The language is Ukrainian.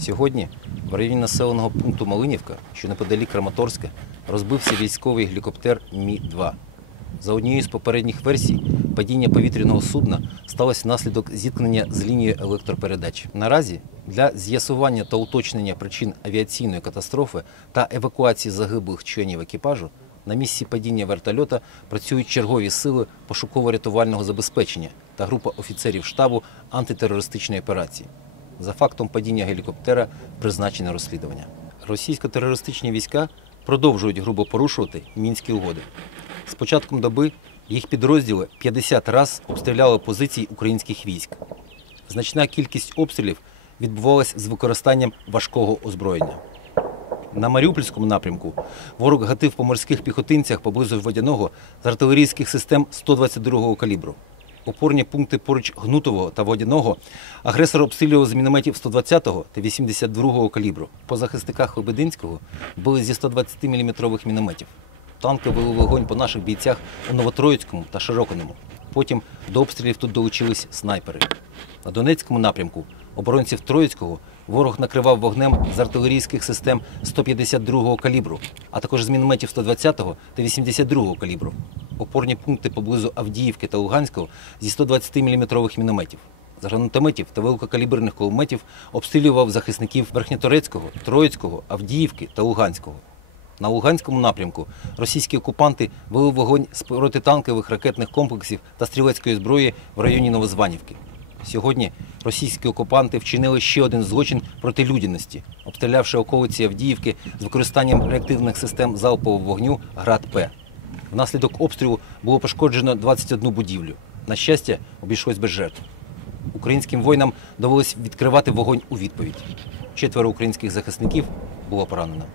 Сьогодні в районі населеного пункту Малинівка, що неподалік Краматорська, розбився військовий гелікоптер Мі-2. За однією з попередніх версій, падіння повітряного судна сталося внаслідок зіткнення з лінією електропередач. Наразі для з'ясування та уточнення причин авіаційної катастрофи та евакуації загиблих членів екіпажу на місці падіння вертольота працюють чергові сили пошуково-рятувального забезпечення та група офіцерів штабу антитерористичної операції. За фактом падіння гелікоптера призначене розслідування. Російсько-терористичні війська продовжують грубо порушувати мінські угоди. З початком доби їх підрозділи 50 раз обстріляли позиції українських військ. Значна кількість обстрілів відбувалась з використанням важкого озброєння. На Маріупольському напрямку ворог гатив по морських піхотинцях поблизу водяного з артилерійських систем 122-го калібру. Опорні пункти поруч Гнутового та Водяного агресор обстрілював з мінометів 120-го та 82-го калібру. По захисниках Лебединського били зі 120-мм мінометів. Танки вели вогонь по наших бійцях у Новотроїцькому та Широкиному. Потім до обстрілів тут долучились снайпери. На Донецькому напрямку оборонців Троїцького ворог накривав вогнем з артилерійських систем 152-го калібру, а також з мінометів 120-го та 82-го калібру. Опорні пункти поблизу Авдіївки та Луганського зі 120-мм мінометів. З гранатометів та великокаліберних кулеметів обстрілював захисників Верхньоторецького, Троїцького, Авдіївки та Луганського. На Луганському напрямку російські окупанти вели вогонь з протитанкових ракетних комплексів та стрілецької зброї в районі Новозванівки. Сьогодні російські окупанти вчинили ще один злочин проти людяності, обстрілявши околиці Авдіївки з використанням реактивних систем залпового вогню ГРАД-П. Внаслідок обстрілу було пошкоджено 21 будівлю. На щастя, обійшлось без жертв. Українським воїнам довелось відкривати вогонь у відповідь. Четверо українських захисників було поранено.